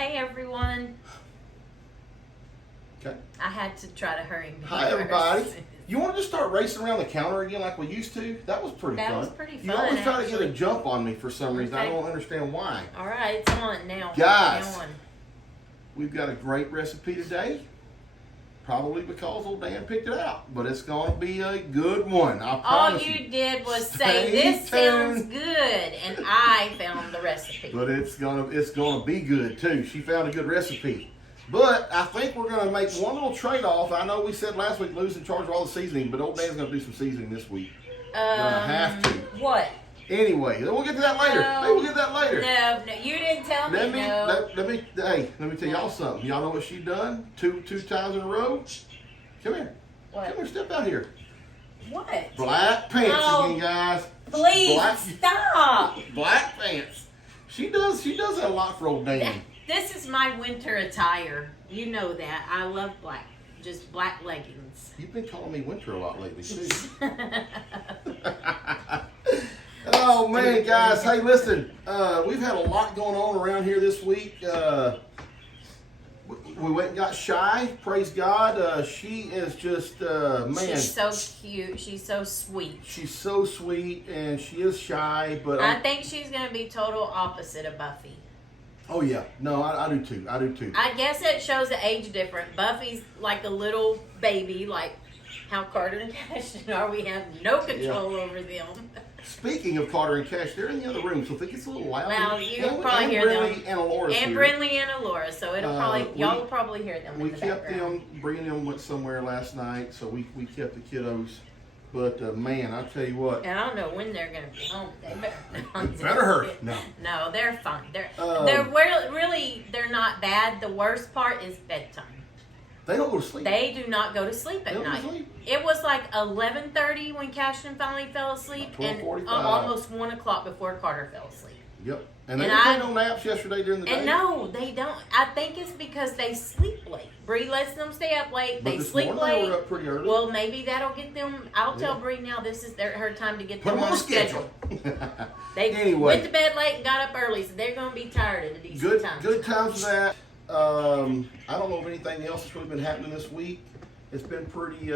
Hey everyone. Okay. I had to try to hurry. Hi everybody. You want to just start racing around the counter again like we used to? That was pretty fun. That was pretty fun. You always try to actually. get a jump on me for some reason. I Okay. don't understand why. All right, it's on now. Guys. Now on. We've got a great recipe today. Probably because old Dan picked it out, but it's going to be a good one. I All promise you you. did was Stay say this sounds tuned. good, and I found the recipe. But it's gonna be good too. She found a good recipe. But I think we're gonna make one little trade-off. I know we said last week Lou's in charge of all the seasoning, but old Dan's gonna do some seasoning this week. Gonna have to. What? Anyway, we'll get to that later. No. Maybe we'll get to that later. No, you didn't tell me. Let me tell No. y'all something. Y'all know what she done two times in a row? Come here. What? Come here, step out here. What? Black pants Oh. again, guys. Please stop. Black pants. She does that a lot for old Dan. This is my winter attire. You know that. I love black. Just black leggings. You've been calling me winter a lot lately too. Oh man, guys! Hey, listen. We've had a lot going on around here this week. We went and got Shy. Praise God. She is just man. She's so cute. She's so sweet. She's so sweet, and she is shy. But I think she's gonna be total opposite of Buffy. oh yeah, no, I do too. I do too. I guess it shows the age difference. Buffy's like a little baby, like how Carter and Ashton are. We have no control over them. Speaking of Carter and Cash, they're in the other room, so if it gets a little loud, Well, you'll probably hear them. And Alora's And here. Brindley and Alora, so it'll probably y'all we- will probably hear them. We in the kept background. them. Bree and them went somewhere last night, so we kept the kiddos. But man, I tell you what, And I don't know when they're gonna be home. They better, better hurry. No. No, they're fine. They're Um, really they're not bad. The worst part is bedtime. they don't go to sleep. They do not go to sleep They at don't go to night. sleep. It was like 11:30 when Cashton finally fell asleep, and 12:45. almost 1 o'clock before Carter fell asleep. Yep. And they And didn't I- take no naps yesterday during the day. And no, they don't. I think it's because they sleep late. Bree lets them stay up late. But They this sleep morning late. they were up pretty early. Well, maybe that'll get them. I'll tell Yeah. Bree now. This is her time to get Put them them on on the a schedule. They Anyway. went to bed late and got up early, so they're going to be tired at a decent time. Good times for that. I don't know if anything else has really been happening this week. It's been pretty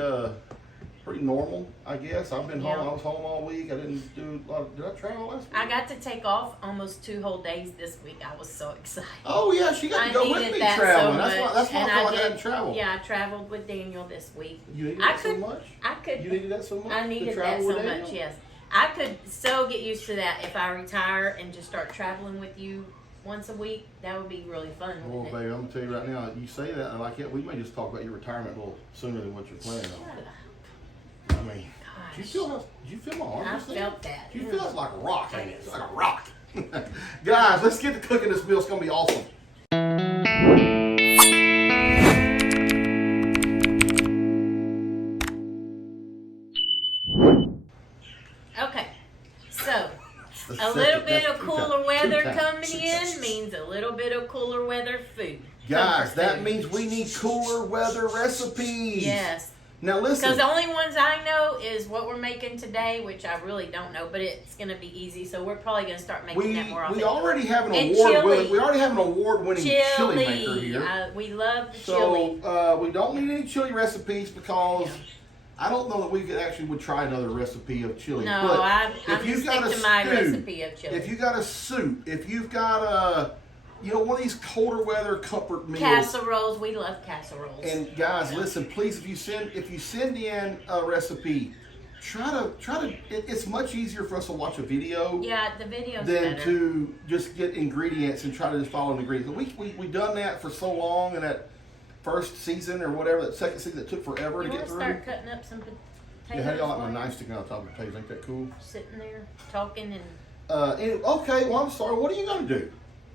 normal, I guess. I've been home. Yeah. I was home all week. I didn't do a lot. Did I travel last week? I got to take off almost 2 whole days this week. I was so excited. Oh yeah, she got I to go with needed me that traveling. so much. That's why and I felt like I did- hadn't traveled. Yeah, I traveled with Daniel this week. You needed I that so could- much? I could. You needed that so much? I to needed that travel so with much, Daniel? yes. I could so get used to that if I retire and just start traveling with you once a week. That would be really fun. Well, wouldn't it? baby, I'm gonna tell you right now. You say that, and like it, we may just talk about your retirement a little sooner than what you're planning Shut on. up. I mean, do Gosh. you feel my arm? I just then? felt that. You feel it's like a rock, ain't it? It's like a rock. Guys, let's get to cooking this meal. It's gonna be awesome. Okay, so The a little second- bit that's of two cooler times. weather Two times. coming in means a little bit of cooler weather food. Guys, Comfort that food. means we need cooler weather recipes. Yes. Now Because listen. the only ones I know is what we're making today, which I really don't know, but it's going to be easy. So we're probably going to start making that more often. We already have an And award-winning. chili. We already have an award-winning chili maker here. We love the chili. So we don't need any chili recipes because I don't know that we would try another recipe of chili. No, but I'm going to you've stick got a to my stew, recipe of chili. If you got a soup, if you've got one of these colder weather comfort meals. Casseroles, we love casseroles. And guys, listen, please, if you send in a recipe, try to. It's much easier for us to watch a video Yeah, the video's than better. to just get ingredients and try to just follow the ingredients. We done that for so long in that first season or whatever, that second season that took forever You to want get to through. start cutting up some potatoes? Yeah, how do y'all like for my me? knife sticking out the top of the potatoes? Ain't that cool? Sitting there talking, and Okay, well I'm sorry. What are you gonna do?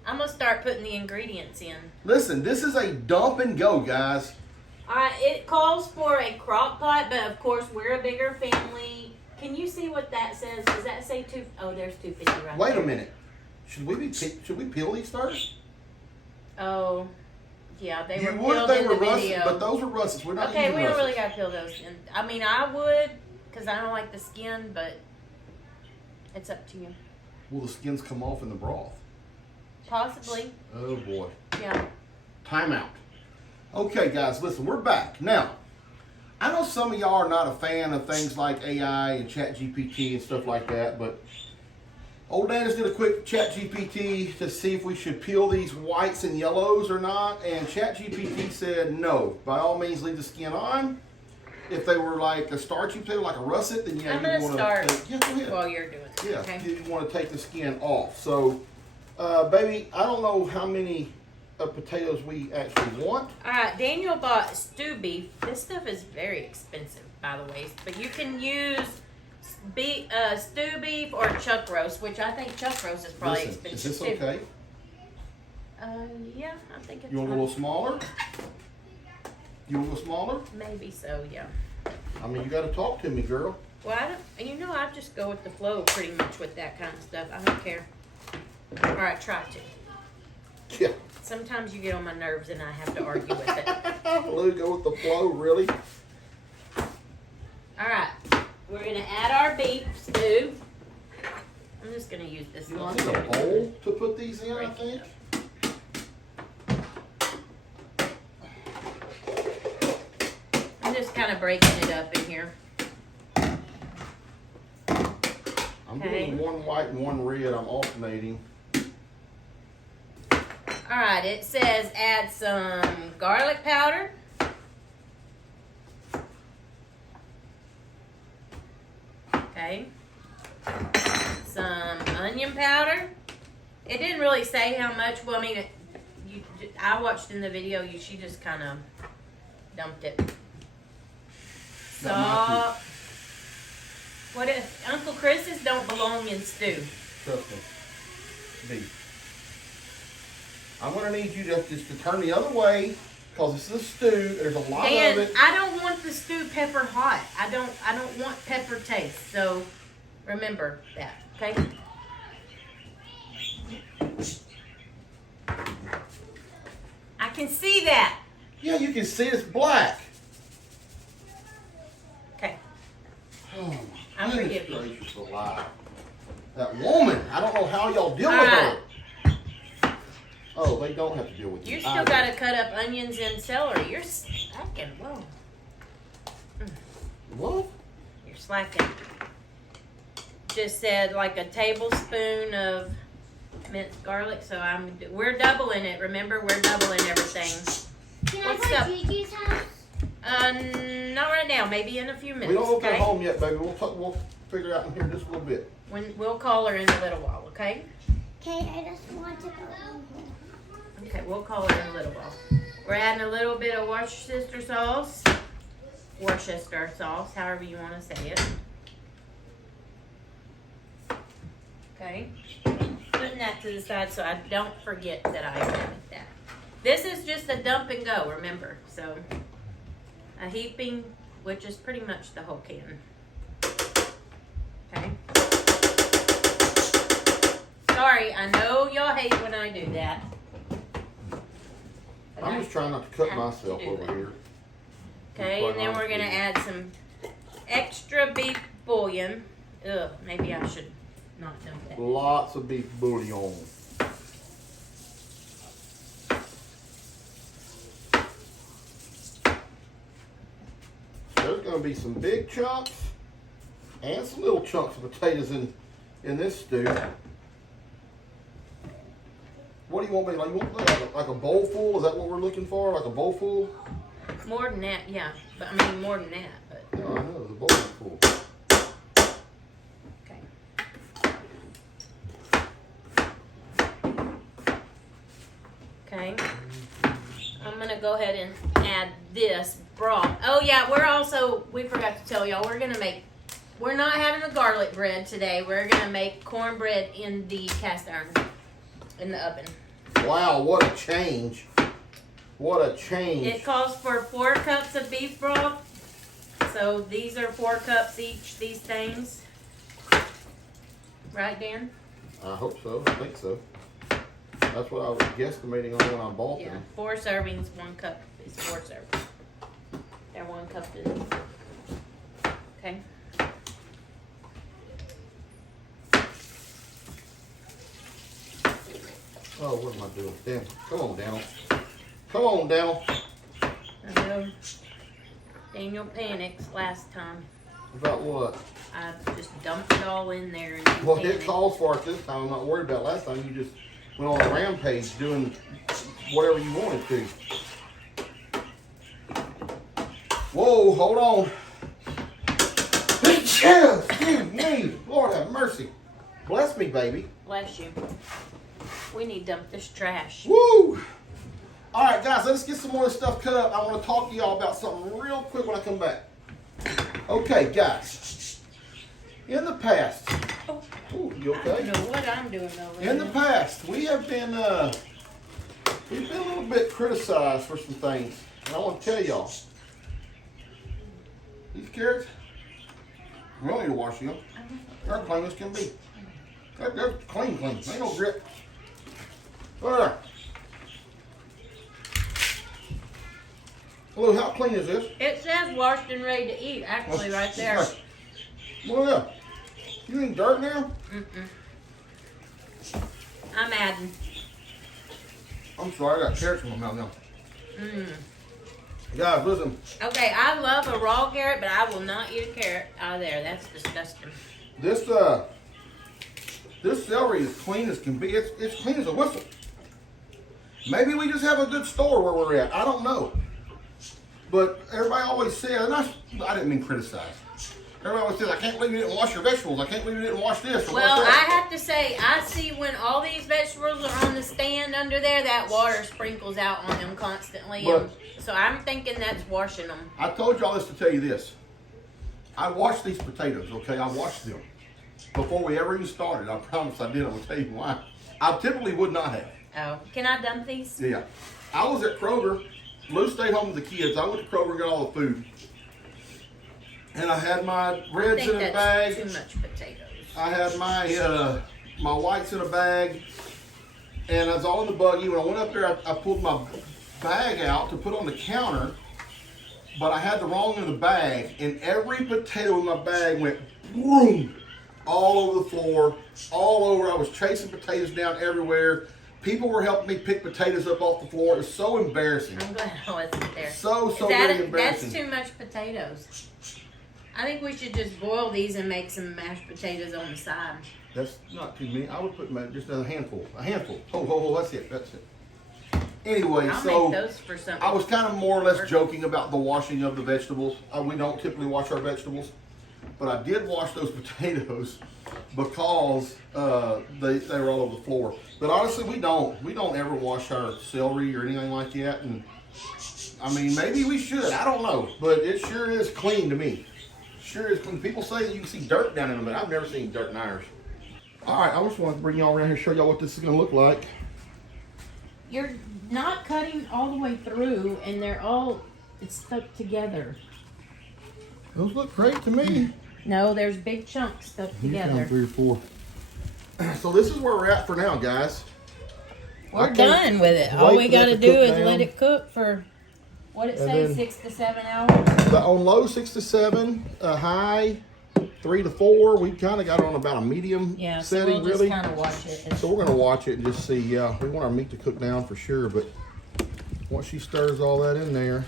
I'm going to start putting the ingredients in. Listen, this is a dump and go, guys. Alright, it calls for a crock pot, but of course we're a bigger family. Can you see what that says? Does that say two? Oh, there's 250 right Wait there. a minute. Should we peel these first? Oh, yeah, they You were would if peeled they in were the russets, video. but those were russets. We're not Okay, using we don't russets. really got to peel those. And I mean, I would, because I don't like the skin, but it's up to you. Will the skins come off in the broth? Possibly. Oh boy. Yeah. Timeout. Okay, guys, listen, we're back. Now, I know some of y'all are not a fan of things like AI and ChatGPT and stuff like that, but old Dan just did a quick ChatGPT to see if we should peel these whites and yellows or not, and ChatGPT said no. By all means, leave the skin on. If they were like a starchy potato, like a russet, then yeah, I'm gonna start go ahead. while you're doing it. Yeah, Okay. you want to take the skin off. So, baby, I don't know how many potatoes we actually want. All right, Daniel bought stew beef. This stuff is very expensive, by the way. But you can use stew beef or chuck roast, which I think chuck roast is probably Listen, expensive is this too. okay? Yeah, I think it's You want a fine. little smaller? You want a little smaller? Maybe so, yeah. I mean, you got to talk to me, girl. Well, I just go with the flow pretty much with that kind of stuff. I don't care. All right, try to. Yeah. Sometimes you get on my nerves and I have to argue with it. Lou, go with the flow, really? All right, we're gonna add our beef stew. I'm just gonna use this You know, I little need a bowl to put these in, I think. I'm just kind of breaking it up in here. I'm doing one white and one red. I'm alternating. All right, it says add some garlic powder. Okay. Some onion powder. It didn't really say how much. Well, I mean, I watched in the video. She just kind of dumped it. Salt. What if Uncle Chris's don't belong in stew? Trust me. Beef. I'm going to need you just to turn the other way because this is a stew. There's a lot And of it. I don't want the stew pepper hot. I don't want pepper taste. So remember that, okay? I can see that. Yeah, you can see it's black. Okay. Oh, I my forgive goodness you. gracious alive. That woman, I don't know how y'all deal with Alright. her. Oh, they don't have to deal with you. You still got to cut up onions and celery. You're slacking. Whoa. What? You're slacking. Just said like a tablespoon of minced garlic. So we're doubling it. Remember, we're doubling everything. Can What's I go up? to Gigi's house? Not right now. Maybe in a few minutes. We don't open okay? home yet, baby. We'll figure it out in here in just a little bit. We'll call her in a little while. Okay. Okay, I just want to go home. Okay, we'll call her in a little while. We're adding a little bit of Worcester sauce. Worcester sauce, however you want to say it. Okay. Putting that to the side so I don't forget that I added that. This is just a dump and go, remember. So, a heaping, which is pretty much the whole can. Okay. Sorry, I know y'all hate when I do that. But I'm just trying not to cut have myself to do over that. here. Okay, and then we're gonna add some extra beef bouillon. Ugh, maybe I should not dump that. Lots of beef bouillon. There's going to be some big chunks and some little chunks of potatoes in this stew. What do you want me, like, you want like a bowl full? Is that what we're looking for? Like a bowl full? More than that, yeah. But I mean more than that, but No, I know, it's a bowl full. okay. Okay. I'm gonna go ahead and add this broth. Oh yeah, we forgot to tell y'all, we're not having the garlic bread today. We're gonna make cornbread in the cast iron, in the oven. Wow, what a change. What a change. It calls for 4 cups of beef broth. So these are 4 cups each, these things. Right, Dan? I hope so. I think so. That's what I was guesstimating on when I bought Yeah. them. 4 servings, 1 cup is 4 servings. They're 1 cup is. Okay. Oh, what am I doing? Damn. Come on, Daniel. Come on, Daniel. I know Daniel panics last time. About what? I just dumped it all in there and Well, panicked. it calls for it this time. I'm not worried about it. Last time you just went on a rampage doing whatever you wanted to. Whoa, hold on. Excuse me. Lord have mercy. Bless me, baby. Bless you. We need to dump this trash. Woo! All right, guys, let's get some more of this stuff cut up. I want to talk to y'all about something real quick when I come back. Okay, guys. In the past, ooh, you I okay? don't know what I'm doing over In the past, we have been we've been a little bit criticized for some things, and I want to tell y'all. These carrots, we don't need to wash them. They're clean as can be. They're clean. Ain't no grit. There. Hello, how clean is this? It says washed and ready to eat, actually, right there. Well, yeah. You eating dirt now? I'm adding. I'm sorry, I got carrots in my mouth now. Guys, listen. Okay, I love a raw carrot, but I will not eat a carrot out of there. That's disgusting. This celery is clean as can be. It's clean as a whistle. Maybe we just have a good store where we're at. I don't know. But everybody always says, and I didn't mean criticize. Everybody always says, I can't believe you didn't wash your vegetables. I can't believe you didn't wash this. Or Well, wash I that. have to say, I see when all these vegetables are on the stand under there, that water sprinkles out on them constantly. But- So I'm thinking that's washing them. I told y'all this to tell you this. I washed these potatoes, okay? I washed them before we ever even started. I promise I did. I'm going to tell you why. I typically would not have. Oh, can I dump these? Yeah. I was at Kroger. Lou stayed home with the kids. I went to Kroger and got all the food. And I had my I reds think in a that's bag. too much potatoes. I had my my whites in a bag. And I was all in the buggy. When I went up there, I pulled my bag out to put on the counter. But I had the wrong end of the bag. And every potato in my bag went boom, all over the floor, all over. I was chasing potatoes down everywhere. People were helping me pick potatoes up off the floor. It was so embarrassing. I'm glad I wasn't there. So Is that very it? embarrassing. That's too much potatoes. I think we should just boil these and make some mashed potatoes on the side. That's not too many. I would put just a handful. A handful. Oh, that's it. That's it. Anyway, I'll so make those for something. I was kind of more or less joking about the washing of the vegetables. We don't typically wash our vegetables, but I did wash those potatoes because they were all over the floor. But honestly, we don't ever wash our celery or anything like that. And I mean, maybe we should. I don't know, but it sure is clean to me. Sure is clean. People say that you can see dirt down in them, but I've never seen dirt in ours. All right, I just wanted to bring y'all around here and show y'all what this is going to look like. You're not cutting all the way through, and it's stuck together. Those look great to me. No, there's big chunks stuck together. 3 or 4. So this is where we're at for now, guys. We're done with it. All wait we for got that to to do cook is down. let it cook for, what it And say, then- 6 to 7 hours? On low 6 to 7, high 3 to 4. We kind of got it on about a medium Yeah, so setting, we'll just really. kind of watch it. So we're going to watch it and just see. Yeah, we want our meat to cook down for sure, but once she stirs all that in there,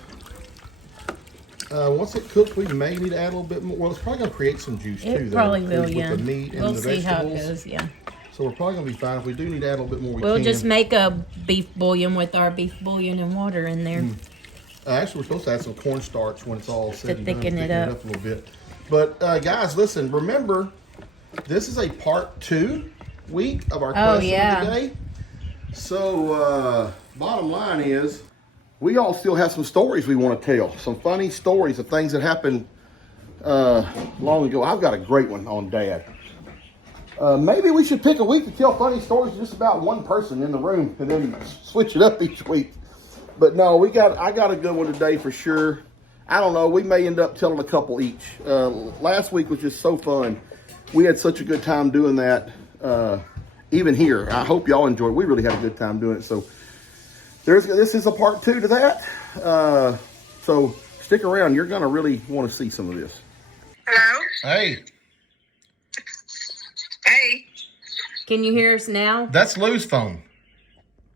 once it cooks, we may need to add a little bit more. Well, it's probably going to create some juice too. It though, probably will, with yeah. the meat and We'll the see how it vegetables. goes, yeah. So we're probably going to be fine. If we do need to add a little bit more, we We'll can. just make a beef bouillon with our beef bouillon and water in there. Actually, we're supposed to add some cornstarch when it's all said and done, thicken it up. a little bit. But guys, listen. Remember, this is a part 2 week of our question of the day. So, bottom line is, we all still have some stories we want to tell. Some funny stories of things that happened long ago. I've got a great one on Dad. Maybe we should pick a week to tell funny stories to just about one person in the room, and then switch it up each week. But no, I got a good one today for sure. I don't know. We may end up telling a couple each. Last week was just so fun. We had such a good time doing that. Even here, I hope y'all enjoyed it. We really had a good time doing it. So this is a part 2 to that. So stick around. You're going to really want to see some of this. Hello? Hey, Hey. Can you hear us now? that's Lou's phone.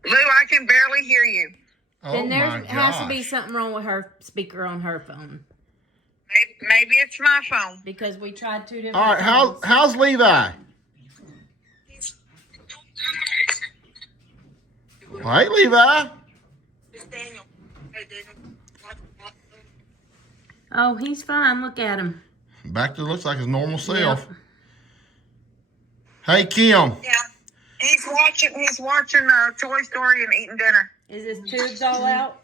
Lou, I can barely hear you. Then there has to be something wrong with her speaker on her phone. Maybe it's my phone. Because we tried 2 different All right, how's Levi? All right, Levi. Oh, he's fine. Look at him. Back to looks like his normal self. Yep. Hey, Kim. Yeah. He's watching Toy Story and eating dinner. Is his tubes all out?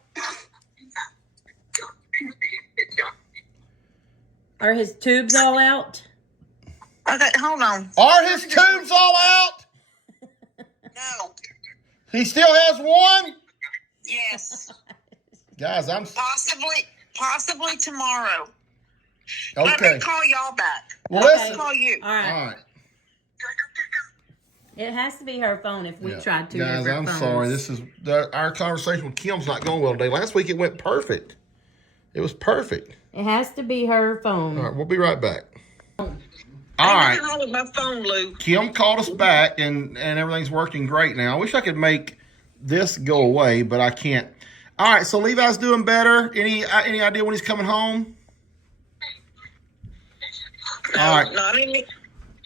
Are his tubes all out? Okay, hold on. Are his tubes all out? No. He still has one? Yes. Guys, I'm... Possibly tomorrow. Let Okay. me call y'all back. Well, Let me listen. call you. All right. All right. It has to be her phone if we Yeah. tried 2 Guys, different I'm phones. sorry. Our conversation with Kim's not going well today. Last week it went perfect. It was perfect. It has to be her phone. All right, we'll be right back. All Ain't right. nothing wrong with my phone, Lou. Kim called us back, and everything's working great now. I wish I could make this go away, but I can't. All right, so Levi's doing better. Any idea when he's coming home? All right. Not any.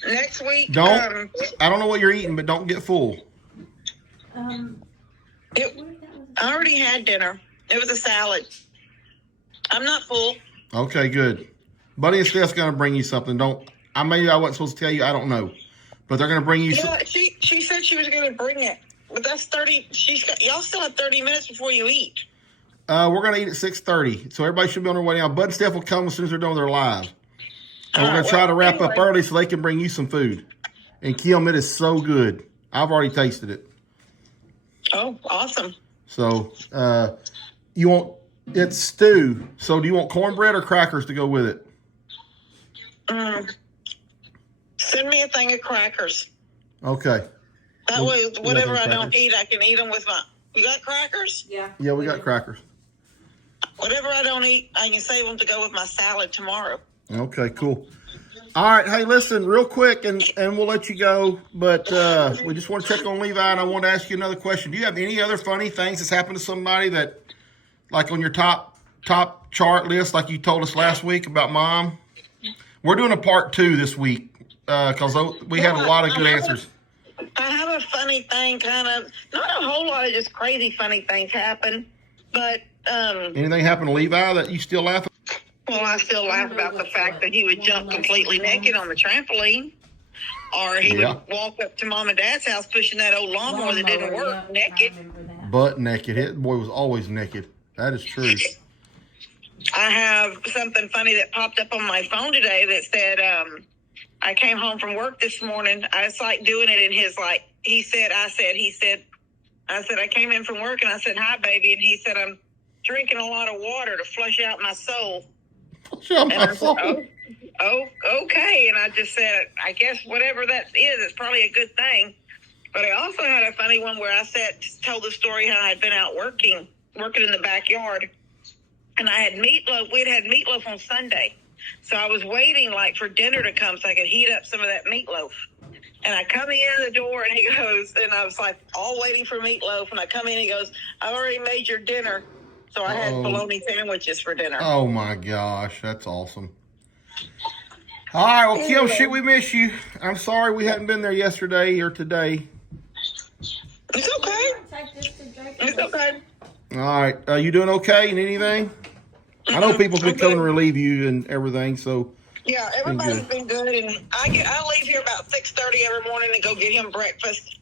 Next week. Don't. I don't know what you're eating, but don't get full. I already had dinner. It was a salad. I'm not full. Okay, good. Buddy and Steph's gonna bring you something. Maybe I wasn't supposed to tell you. I don't know, but they're gonna bring you. Yeah, she said she was going to bring it, but that's 30. Y'all still have 30 minutes before you eat. We're gonna eat at 6:30, so everybody should be on their way now. Bud and Steph will come as soon as they're done with their live. And we're gonna try to wrap up early so they can bring you some food. And Kim, it is so good. I've already tasted it. Oh, awesome. So it's stew. So do you want cornbread or crackers to go with it? Send me a thing of crackers. Okay. That way, whatever I crackers? don't eat, I can eat them with my. You got crackers? Yeah. Yeah, we got crackers. Whatever I don't eat, I can save them to go with my salad tomorrow. Okay, cool. All right, hey, listen, real quick, and we'll let you go. But we just want to check on Levi, and I want to ask you another question. Do you have any other funny things that's happened to somebody that, like on your top chart list, like you told us last week about Mom? We're doing a part 2 this week because we had a lot of good answers. I have a funny thing, kind of, not a whole lot of just crazy funny things happen, but Anything happened to Levi that you still laugh at? well, I still laugh about the fact that he would jump completely naked on the trampoline, or he would walk up to Mom and Dad's house pushing that old lawnmower that didn't work naked. Butt naked. His boy was always naked. That is true. I have something funny that popped up on my phone today that said, I came home from work this morning. I was like doing it in his like, I came in from work and I said, hi, baby. And he said, I'm drinking a lot of water to flush out my soul. Shut And my I soul. said, oh, okay. And I just said, I guess whatever that is, it's probably a good thing. But I also had a funny one where I told the story how I'd been out working in the backyard. And I had meatloaf. We'd had meatloaf on Sunday. So I was waiting like for dinner to come so I could heat up some of that meatloaf. And I come in the door and he goes, and I was like all waiting for meatloaf. And I come in and he goes, I already made your dinner. So I had bologna sandwiches for dinner. Oh my gosh, that's awesome. All right, well, Kim, shit, we miss you. I'm sorry we hadn't been there yesterday or today. It's okay. It's okay. All right, you doing okay and anything? I know people's been coming to relieve you and everything, so. Yeah, everybody's been good, and I leave here about 6:30 every morning to go get him breakfast,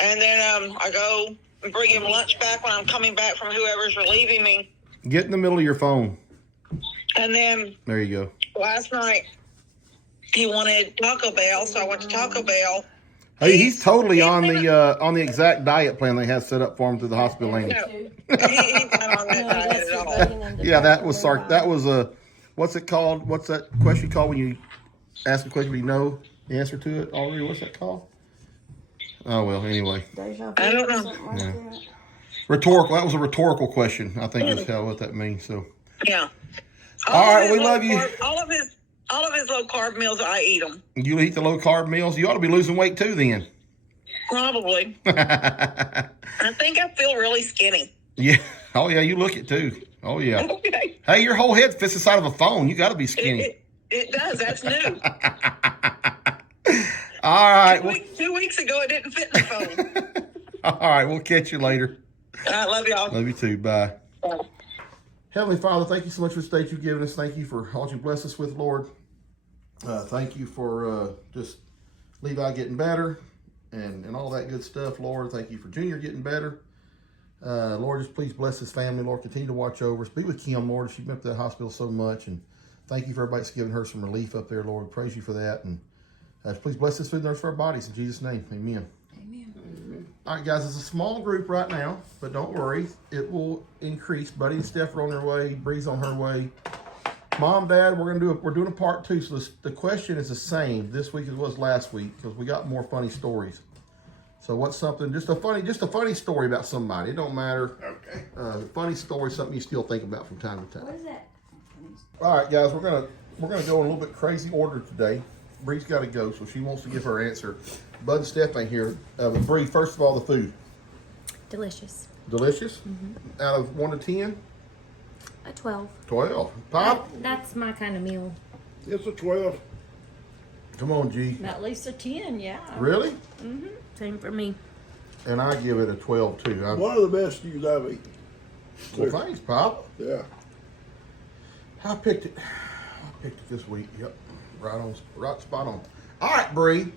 and then I go and bring him lunch back when I'm coming back from whoever's relieving me. Get in the middle of your phone. And then There you go. last night he wanted Taco Bell, so I went to Taco Bell. Hey, he's totally on the exact diet plan they have set up for him through the hospital, ain't he? No, he's not on that diet at all. Yeah, that was a, what's it called? What's that question called when you ask a question but you know the answer to it already? What's that called? Oh, well, anyway. I don't know. Yeah. Rhetorical. That was a rhetorical question, I think is what that means. So. Yeah. All right, we love you. All of his low carb meals, I eat them. You eat the low carb meals. You ought to be losing weight too then. Probably. I think I feel really skinny. Yeah. Oh, yeah, you look it, too. Oh, yeah. Okay. Hey, your whole head fits the side of a phone. You got to be skinny. It does. That's new. All right. 2 weeks ago, it didn't fit in the phone. All right. We'll catch you later. I love y'all. Love you, too. Bye. Bye. Heavenly Father, thank you so much for the state you've given us. Thank you for all you bless us with, Lord. Thank you for just Levi getting better and all that good stuff, Lord. Thank you for Junior getting better. Lord, just please bless his family, Lord. Continue to watch over us. Be with Kim, Lord. She's been up to the hospital so much. And thank you for everybody that's giving her some relief up there, Lord. Praise you for that. And please bless this food and nourish for our bodies. In Jesus' name, amen. All right, guys, it's a small group right now, but don't worry. It will increase. Buddy and Steph are on their way. Bree's on her way. Mom, Dad, we're doing a part 2. So the question is the same this week as it was last week because we got more funny stories. So what's something just a funny story about somebody? It don't matter. Okay. Funny story, something you still think about from time to time. What is that? All right, guys, we're gonna go in a little bit crazy order today. Bree's got to go, so she wants to give her answer. Bud and Steph ain't here. But Bree, first of all, the food. Delicious. Delicious? Mm-hmm. Out of 1 to 10? A 12. 12. Pop? That's my kind of meal. It's a 12. Come on, G. At least a 10, yeah. Really? Mm-hmm. Same for me. And I give it a 12 too. One of the best stews I've eaten. Well, thanks, Pop. Yeah. I picked it this week. Yep. Right spot on. All right, Bree.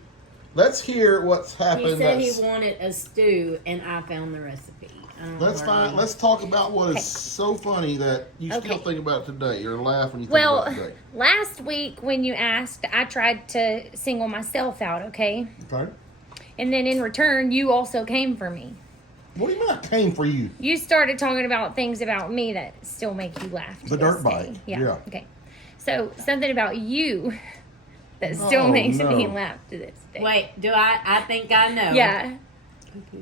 Let's hear what's happened. He said he wanted a stew, and I found the recipe. Let's talk about what is so funny that you still think about today or laugh when you think Well, about today. last week when you asked, I tried to single myself out, okay? Okay. And then in return, you also came for me. What do you mean I came for you? You started talking about things about me that still make you laugh. to The this dirt day. bike. Yeah. Yeah. Okay. So something about you that still makes me laugh to this day. Wait, I think I know. Yeah.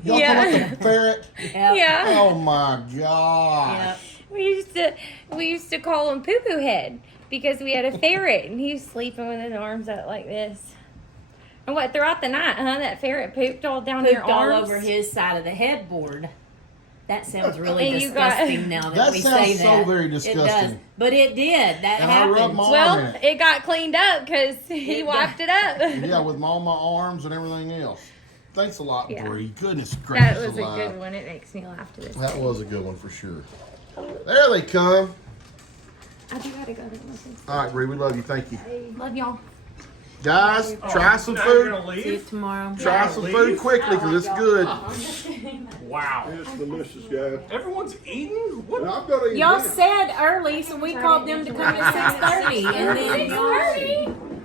Y'all talking about the ferret? Yep. Yeah. Oh my gosh. Yep. We used to call him Poo Poo Head because we had a ferret and he was sleeping with his arms out like this. And what, throughout the night, that ferret pooped all down your Pooped arms? all over his side of the headboard. That sounds really And you got- disgusting now that, That we sounds say so that. very It does. disgusting. But it did. That And I happened. rubbed my arm Well, in it. it got cleaned up because he wiped it up. Yeah, with all my arms and everything else. Thanks a lot, Yeah. Bree. Goodness gracious That was a alive. good one. It makes me laugh to this That day. was a good one for sure. There they come. I do gotta go to listen. All right, Bree, we love you. Thank you. Love y'all. Guys, try some food. See you tomorrow. Try some food quickly because it's good. Wow. It's delicious, guys. Everyone's eating? What? And I'm going to eat Y'all dinner. said early, so we called them to come at 6:30, and then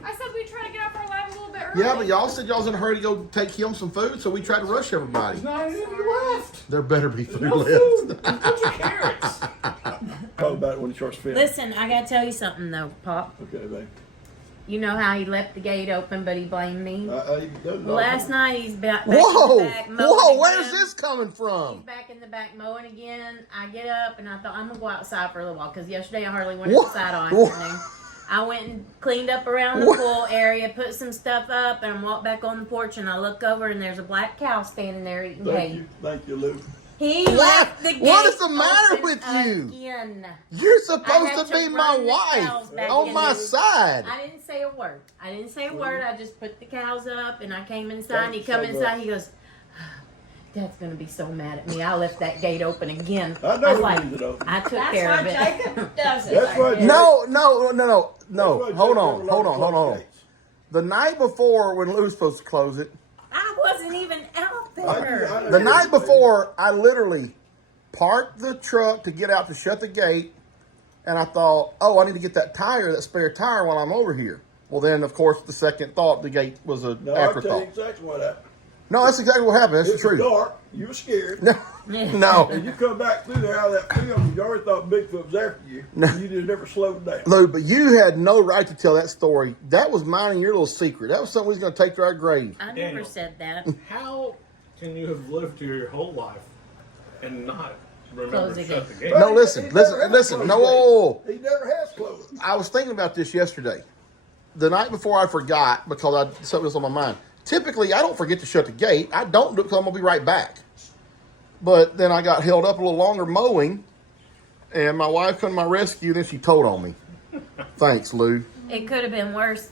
I said we try to get off our live a little bit early. Yeah, but y'all said y'all was in a hurry to go take him some food, so we tried to rush everybody. Not any of you left. There better be food No left. food. A bunch of carrots. Talk about it when he starts filming. listen. I gotta tell you something though, Pop. Okay, babe. You know how he left the gate open, but he blamed me. He doesn't know. Last night he's back in Whoa! the back mowing Whoa! Where's again. this coming He's from? back in the back mowing again. I get up and I thought I'm gonna go outside for a little while because yesterday I hardly went What? outside all What? afternoon. I went and cleaned up around the What? pool area, put some stuff up, and I walked back on the porch and I look over and there's a black cow standing there eating hay. Thank you, Lou. He What? left the gate What is the matter open with you? Again. You're I supposed had to to be my run the cows wife back on in my the- side. I didn't say a word. I just put the cows up and I came inside. And he Thank you come so inside. He goes, Dad's gonna be so mad at me. I left that gate open again. I know was he like, leaves it open. I took That's care why of it. Jacob does it. That's why. No. That's why Hold Joe on. never learned to close gates. The night before, when Lou's supposed to close it, I wasn't even out there. I the night before, I literally parked the truck to get out to shut the gate, and I thought, oh, I need to get that spare tire while I'm over here. Well, then, of course, the second thought, the gate was an No, I'll tell you afterthought. exactly what happened. No, that's exactly what happened. That's It the was truth. dark. You were scared. No, And you come back through there out of that field, you already thought Bigfoot was after you. No. And you just never slowed down. Lou, but you had no right to tell that story. That was mine and your little secret. That was something we was going to take to our grave. I never Daniel. said that. How can you have lived here your whole life and not remember Close to the shut gate. the gate? No, listen. He never has No, closed whoa. gates. He never has closed. I was thinking about this yesterday. The night before I forgot because something was on my mind. typically I don't forget to shut the gate. I don't do it because I'm going to be right back. But then I got held up a little longer mowing, and my wife come to my rescue, then she told on me. Thanks, Lou. It could have been worse.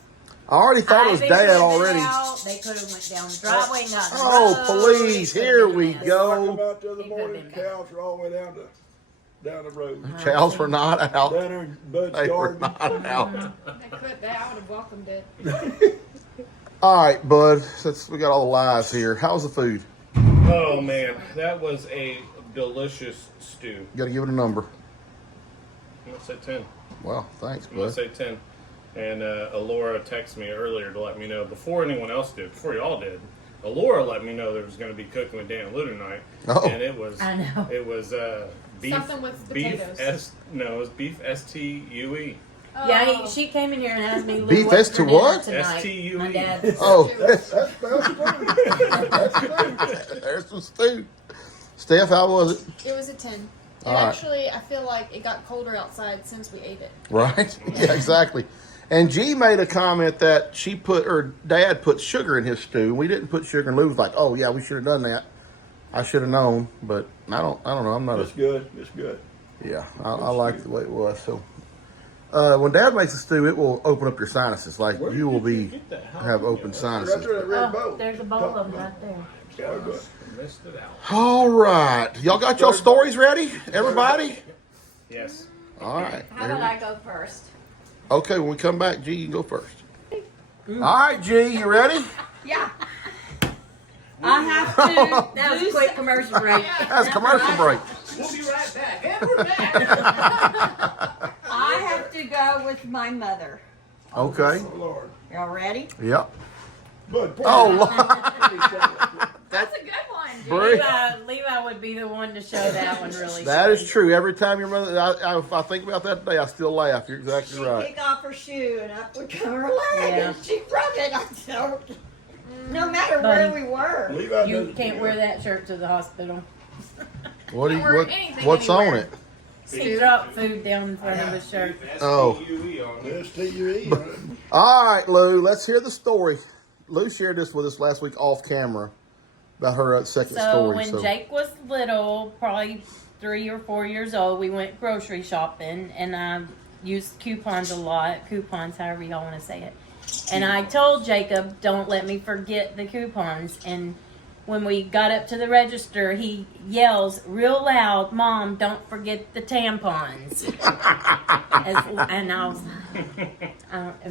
I already thought it was Dad already. They could have went down the driveway and got in the Oh, road. please, It could here have been we a mess. go. Come out the other It could've morning, been the cows were all the way down the road. Cows were not out. Down there in Bud's They were garden. not out. They I would have welcomed it. All right, bud. Since we got all the lives here, how's the food? Oh man, that was a delicious stew. You got to give it a number. I'm gonna say 10. Well, thanks, I'm gonna bud. say 10. And Alora texted me earlier to let me know before anyone else did, before y'all did. Alora let me know there was going to be cooking with Dan and Lou tonight, Oh. and it was I know. it was beef. Something with potatoes. It was beef STUE. Yeah, she came in here and asked me, Lou, Beef what's S for to dinner what? tonight? STUE. My dad. Oh, That's spelled food. That's food. there's some stew. Steph, how was it? It was a 10. It All right. actually, I feel like it got colder outside since we ate it. Right? Yeah, exactly. And G made a comment that she put, or Dad put sugar in his stew. We didn't put sugar, and Lou was like, "Oh yeah, we should have done that. I should have known." But I don't know. I'm not It's a good. It's good. yeah. I like the way it was. So when Dad makes a stew, it will open up your sinuses. Like Where you will did you be get that? How have did you open get that? Right sinuses. there, that red Oh, bowl. there's a bowl of them right there. Oh, good. Missed it out. All right, y'all got your stories ready, everybody? Yes. All right. How about I go first? Okay, when we come back, G, you can go first. All right, G, you ready? Yeah. I have to. That was a quick commercial break. That's commercial break. We'll be right back. And we're back. I have to go with my mother. Okay. Oh, Lord. Y'all ready? Yep. Bud, pour Oh, it. Lord. That's a good one. Bree. Levi would be the one to show that one really. That is true. Every time your mother, if I think about that day, I still laugh. You're exactly She'd right. kick off her shoe and up would come her leg Yeah. and she'd rub it. I don't. No matter Buddy. where we were. Levi You does it can't too. wear that shirt to the hospital. What do you, wear what, anything what's on anywhere. it? He dropped food down in front of his shirt. Oh. STUE on it. STUE. All right, Lou, let's hear the story. Lou shared this with us last week off camera about her second So story. when Jake was little, probably 3 or 4 years old, we went grocery shopping, and I used coupons a lot. Coupons, however y'all want to say it. And I told Jacob, don't let me forget the coupons. And when we got up to the register, he yells real loud, "Mom, don't forget the tampons." And I was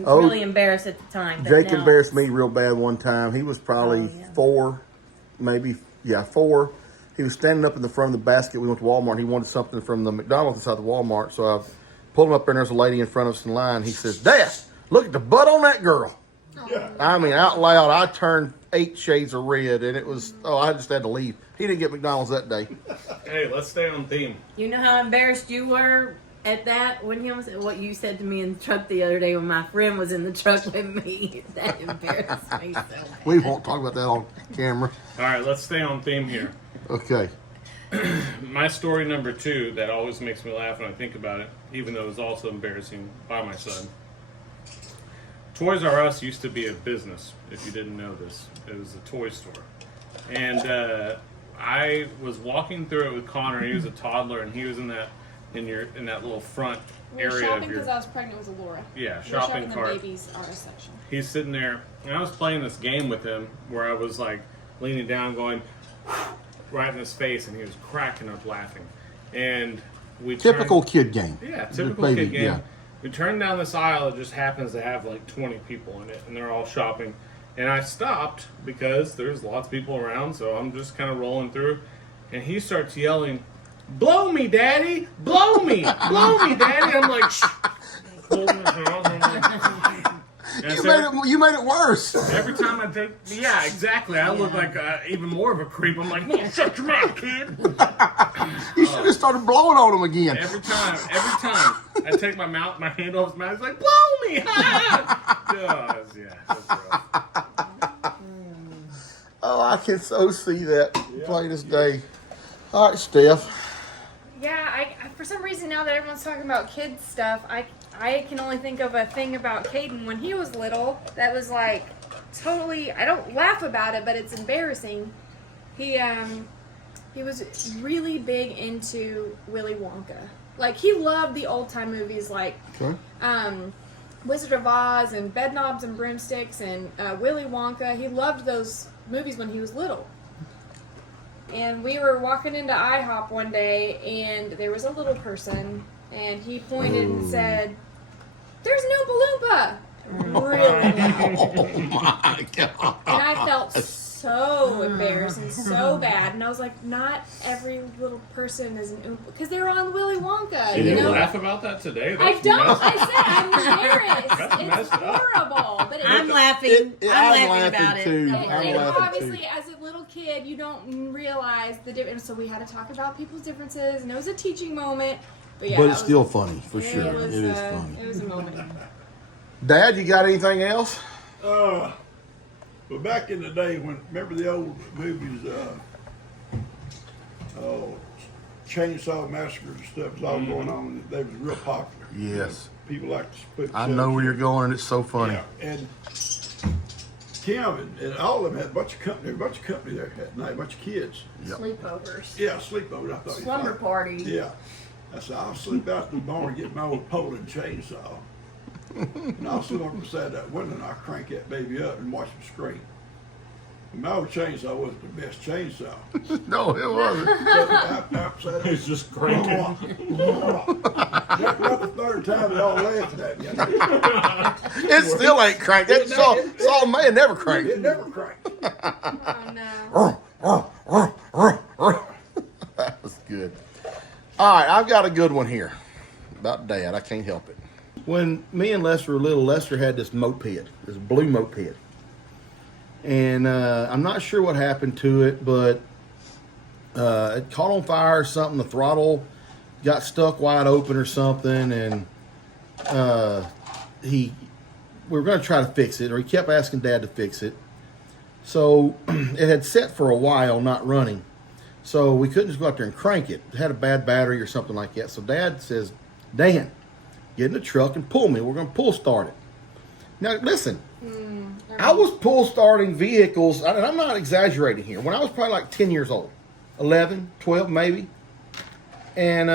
really embarrassed at the time. But Jake now- embarrassed me real bad one time. He was probably Oh, yeah. 4, maybe, 4. He was standing up in the front of the basket. We went to Walmart. He wanted something from the McDonald's inside the Walmart. So I pulled him up there, and there's a lady in front of us in line. He says, "Dad, look at the butt on that girl." Yeah. I mean, out loud, I turned 8 shades of red, and it was, I just had to leave. He didn't get McDonald's that day. Hey, let's stay on theme. You know how embarrassed you were at that when you what you said to me in the truck the other day when my friend was in the truck with me. That embarrassed me so bad. We won't talk about that on camera. All right, let's stay on theme here. Okay. My story number 2 that always makes me laugh when I think about it, even though it was also embarrassing by my son. Toys R Us used to be a business, if you didn't know this. It was a toy store. And I was walking through it with Connor. He was a toddler, and he was in that little front We were area shopping of your because I was pregnant with Laura. yeah We were shopping shopping cart. the babies RS section. He's sitting there, and I was playing this game with him where I was like leaning down, going right in his face, and he was cracking up laughing. And we Typical turned, kid game. yeah, typical Baby, kid game. yeah. We turned down this aisle that just happens to have like 20 people in it, and they're all shopping. And I stopped because there's lots of people around, so I'm just kind of rolling through. And he starts yelling, "Blow me, Daddy! Blow me! Blow me, Daddy!" I'm like, shh. Holding his mouth. I'm like, and so You made it worse. every time I take, yeah, exactly. I look like even more of a creep. I'm like, "Well, shut your mouth, kid!" You should have started blowing on him again. Every time I take my hand off his mouth, he's like, "Blow me!" That's rough. Oh, I can so see that plain as day. All right, Steph. Yeah, I for some reason now that everyone's talking about kids stuff, I can only think of a thing about Caden when he was little that was like totally, I don't laugh about it, but it's embarrassing. He was really big into Willy Wonka. Like, he loved the old time movies like Wizard of Oz and Bedknobs and Broomsticks and Willy Wonka. He loved those movies when he was little. And we were walking into IHOP one day, and there was a little person, and he pointed and said, "There's no Balloompa!" Really loud. Oh my God. And I felt so embarrassed and so bad. And I was like, not every little person is an Oompa. Because they were on Willy Wonka, Did you you know? laugh about that today? I That's don't. messed I said I'm embarrassed. That's It's messed up. horrible. But I'm laughing. I'm laughing about it. too. And I'm you know, laughing obviously, too. as a little kid, you don't realize the difference. So we had to talk about people's differences, and it was a teaching moment. But yeah, But that it's was- still funny, for it sure. was, It is funny. It was a moment. Dad, you got anything else? Well, back in the day when, remember the old movies, Chainsaw Massacre and stuff was all going on. They was real popular. Yes. People like to spook. I know where you're going, and it's so funny. Yeah, and Tim and all of them had a bunch of company there that night, a bunch of kids. Yep. Sleepovers. Yeah, sleepover. I thought you Slumber thought. party. Yeah. I said, I'll sleep out in the barn and get my old Poland chainsaw. And I'll sit on the side of that window and I'll crank that baby up and watch them scream. And my old chainsaw wasn't the best chainsaw. No, it wasn't. It's just cranking. That's not the third time they all laughed at me. It still ain't cranked. That saw man never cranked. It never cranked. Oh no. That was good. All right, I've got a good one here about Dad. I can't help it. When me and Lester were little, Lester had this moped, this blue moped. And I'm not sure what happened to it, but it caught on fire or something. The throttle got stuck wide open or something, and we were going to try to fix it, or he kept asking Dad to fix it. So it had set for a while, not running. So we couldn't just go out there and crank it. It had a bad battery or something like that. So Dad says, Dan, get in the truck and pull me. We're going to pull start it. Now, listen. I was pull starting vehicles, and I'm not exaggerating here, when I was probably like 10 years old, 11, 12 maybe. And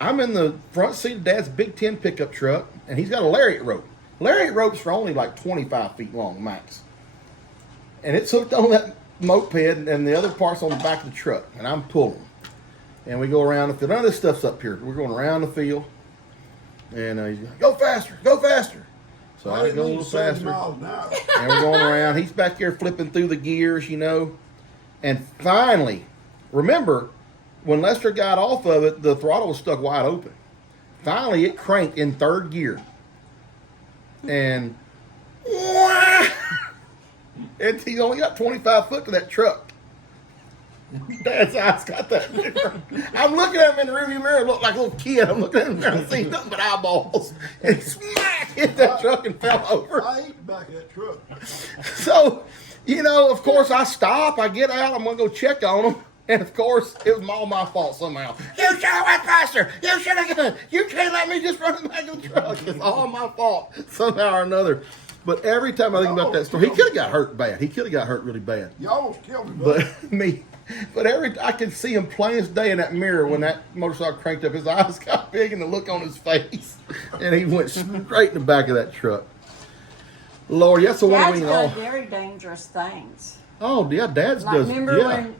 I'm in the front seat of Dad's Big 10 pickup truck, and he's got a lariat rope. Lariat ropes are only like 25 feet long, max. And it's hooked on that moped, and the other part's on the back of the truck, and I'm pulling. And we go around the field. None of this stuff's up here. We're going around the field, and he's like, go faster, go faster. So I go a little faster, and we're going around. He's back there flipping through the gears, you know. And finally, remember, when Lester got off of it, the throttle was stuck wide open. Finally, it cranked in third gear. And he's only got 25 foot to that truck. Dad's eyes got that mirror. I'm looking at him in the rearview mirror, look like a little kid. I'm looking at him trying to see nothing but eyeballs. And he smack hit that truck and fell over. I ain't back of that truck. So, you know, of course, I stop. I get out. I'm going to go check on him. And, of course, it was all my fault somehow. You should have went faster. You should have gone. You can't let me just run in the back of the truck. It's all my fault somehow or another. But every time I think about that story, he could have got hurt bad. He could have got hurt really bad. You almost killed me, buddy. But me, I could see him plain as day in that mirror when that motorcycle cranked up. His eyes got big and the look on his face, and he went straight in the back of that truck. Lord, that's the one Dad's we done all. very dangerous things. Oh yeah, Dad's Like, does. remember Yeah, when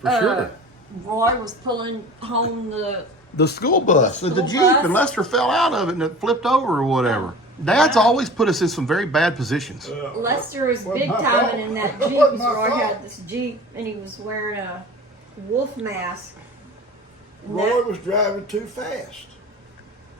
for sure. Roy was pulling home The school bus, the School Jeep, bus. and Lester fell out of it and it flipped over or whatever. Dad's always put us in some very bad positions. Lester was Wasn't big my timing fault. in that Jeep. Wasn't my Roy fault. had this Jeep and he was wearing a wolf mask. And Roy was driving too fast.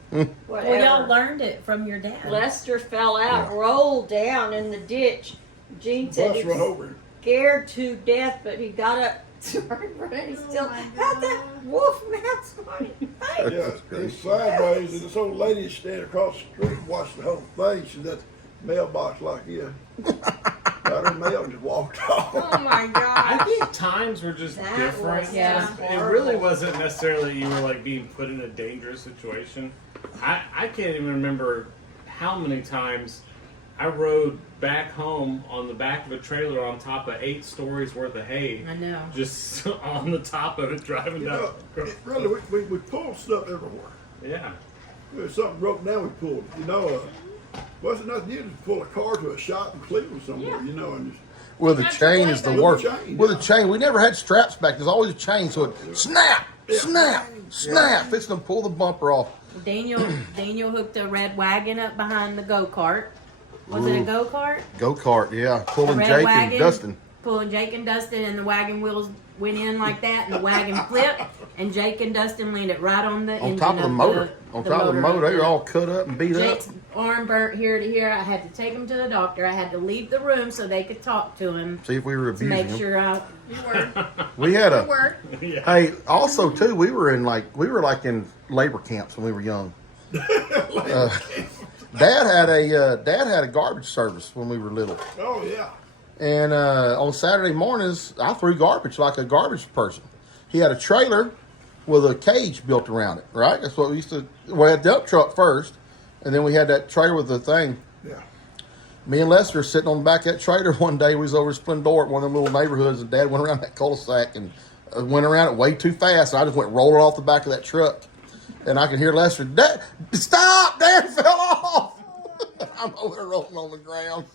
whatever. Well, y'all learned it from your dad. Lester fell out, rolled down in the ditch. Gene said he Bus run was over him. scared to death, but he got up, started running. He still had that wolf mask on his face. Yeah, he's sideways, and this old lady is standing across the street watching the whole thing. She's at the mailbox like, yeah. Got her mail and just walked off. Oh my I God. think times were just That different. was Yeah. It really wasn't necessarily you were like being put in a dangerous situation. I can't even remember how many times I rode back home on the back of a trailer on top of 8 stories worth of hay. I know. Just on the top of it, driving You down. know, really, we pulled stuff everywhere. Yeah. If something broke down, we pulled it. You know, wasn't nothing you just pull a car to a shop in Cleveland somewhere, you know, and just, Well, the chain is the worst. chain, With a yeah. chain, we never had straps back. There's always a chain, so it snap, snap, snap. Fixing to pull the bumper off. Daniel hooked a red wagon up behind the go-kart. Was it a go-kart? Go-kart, yeah. Pulling Red Jake wagon, and Dustin. Pulling Jake and Dustin, and the wagon wheels went in like that, and the wagon flipped, and Jake and Dustin landed right on the On engine top of the motor. On top of the motor, they were all cut up and beat Jake's up. arm burnt here to here. I had to take him to the doctor. I had to leave the room so they could talk to him See if we were to abusing make him. sure I. You were. We had You a. were. Yeah. Hey, also too, we were like in labor camps when we were young. Dad had a garbage service when we were little, oh yeah. and on Saturday mornings I threw garbage like a garbage person. He had a trailer with a cage built around it. Right, that's what we used to. We had the dump truck first, and then we had that trailer with the thing. Yeah. Me and Lester sitting on the back of that trailer one day. We was over at Splendor at one of them little neighborhoods, and Dad went around that cul-de-sac and went around it way too fast. And I just went rolling off the back of that truck, and I could hear Lester, "Dad, stop! Dad fell off!" I'm over there rolling on the ground.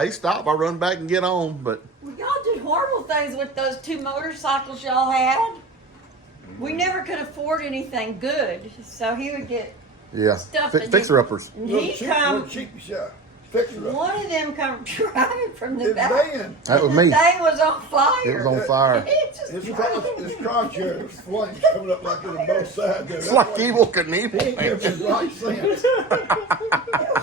He stopped. I run back and get on, but Well, y'all did horrible things with those 2 motorcycles y'all had. We never could afford anything good, so he would get. yeah, Stuff in fixer-uppers. And Little he cheap, come. little cheapy shop. Fixer up. One of them come driving from the His back. van, That was The me. thing was on fire. It was on fire. It just his car chair, there's flames coming up like on both sides there. It's like That's why Evil He Knievel. ain't never been right since.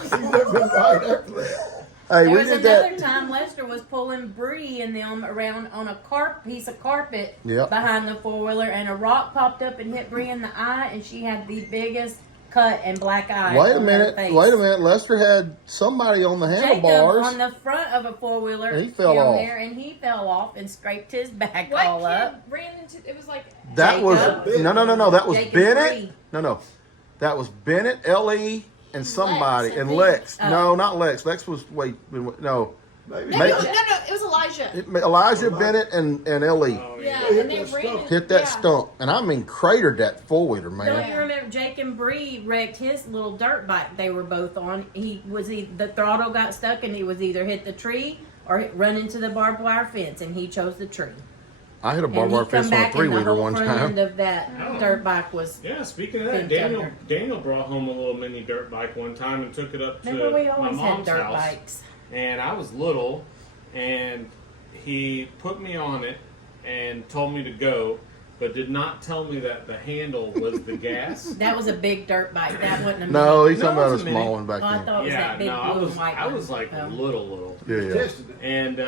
He's never been right after that. Hey, There we was did another that. time Lester was pulling Bree and them around on a piece of carpet Yep. behind the four-wheeler, and a rock popped up and hit Bree in the eye, and she had the biggest cut and black eye. Wait a on her minute. face. Wait a minute. Lester had somebody on the Jacob handlebars. on the front of a four-wheeler And he fell down off. there, and he fell off and scraped his back What all kid up. ran into? It was like. That was Jacob. no. That was Jacob Bennett. Bree. No. That was Bennett, L.E., and somebody, Lex, I and think. Lex. Oh. No, not Lex. Lex was no. Maybe. No, Maybe- no, it was Elijah. Elijah Bennett and L.E. Oh, Yeah, hit and they that ran. stump. hit that yeah. stump, and I mean cratered that four-wheeler, Don't man. you remember Jake and Bree wrecked his little dirt bike they were both on? The throttle got stuck, and he was either hit the tree or run into the barbed wire fence, and he chose the tree. I hit a And barbed he wire come fence on a back, and the three-wheeler whole one front time. end of that Oh. dirt bike was. Yeah, speaking of that, Been Daniel brought home a little mini dirt bike one time and took it up to Remember, we my always had mom's dirt house. bikes. And I was little, and he put me on it and told me to go, but did not tell me that the handle was the gas. That was a big dirt bike. That wasn't a No, mini. he's talking No, about a it's a small mini. one back Oh, I then. thought it was Yeah, that big no, blue and white I one. was like Oh. little. Yeah. Tested it. And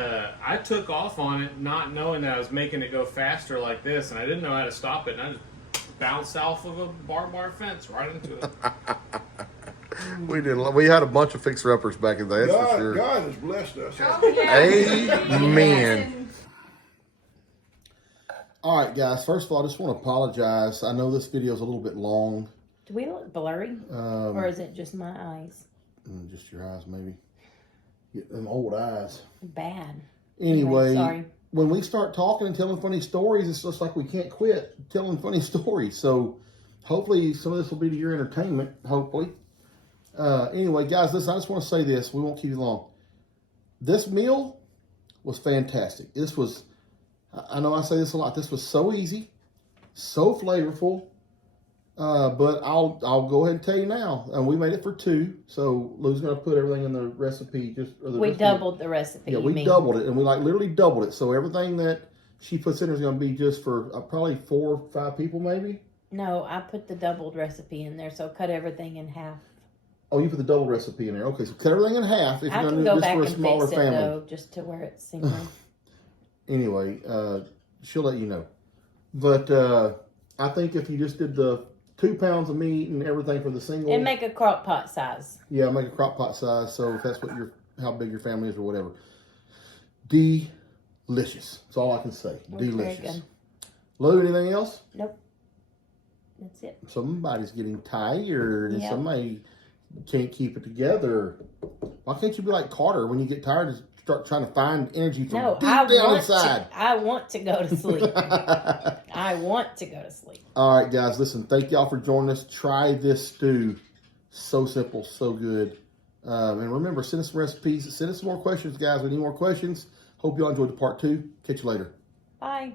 I took off on it, not knowing that I was making it go faster like this, and I didn't know how to stop it, and I just bounced off of a barbed wire fence right into it. We did. We had a bunch of fixer-uppers back in the day. That's for sure. God has blessed us. Oh, yeah. Amen. All right, guys. First of all, I just want to apologize. I know this video is a little bit long. Do we look blurry, or is it just my eyes? Just your eyes, maybe. Get them old eyes. Bad. Anyway, sorry. when we start talking and telling funny stories, it's just like we can't quit telling funny stories. So hopefully some of this will be to your entertainment, hopefully. Anyway, guys, listen, I just want to say this. We won't keep you long. This meal was fantastic. This was, I know I say this a lot, this was so easy, so flavorful. But I'll go ahead and tell you now. And we made it for 2, so Lou's gonna put everything in the recipe. We doubled the recipe. Yeah, you we mean. doubled it, and we literally doubled it. So everything that she puts in there is gonna be just for probably 4 or 5 people, maybe. No, I put the doubled recipe in there, so cut everything in half. Oh, you put the double recipe in there. Okay, so cut everything in half if I you're can gonna go do this back for a and smaller fix it family. though, just to where it's similar. Anyway, she'll let you know. But I think if you just did the 2 pounds of meat and everything for the single, And make a crock pot size. yeah, make a crock pot size. So if that's what how big your family is or whatever, delicious. That's all I can say. Very Delicious. good. Lou, anything else? Nope. That's it. Somebody's getting tired and Yep. somebody can't keep it together. Why can't you be like Carter when you get tired and start trying to find energy from No, deep down inside? I want to go to sleep. I want to go to sleep. All right, guys, listen, thank y'all for joining us. Try this stew. So simple, so good. And remember, send us some recipes. Send us some more questions, guys. We need more questions. Hope y'all enjoyed the part 2. Catch you later. Bye.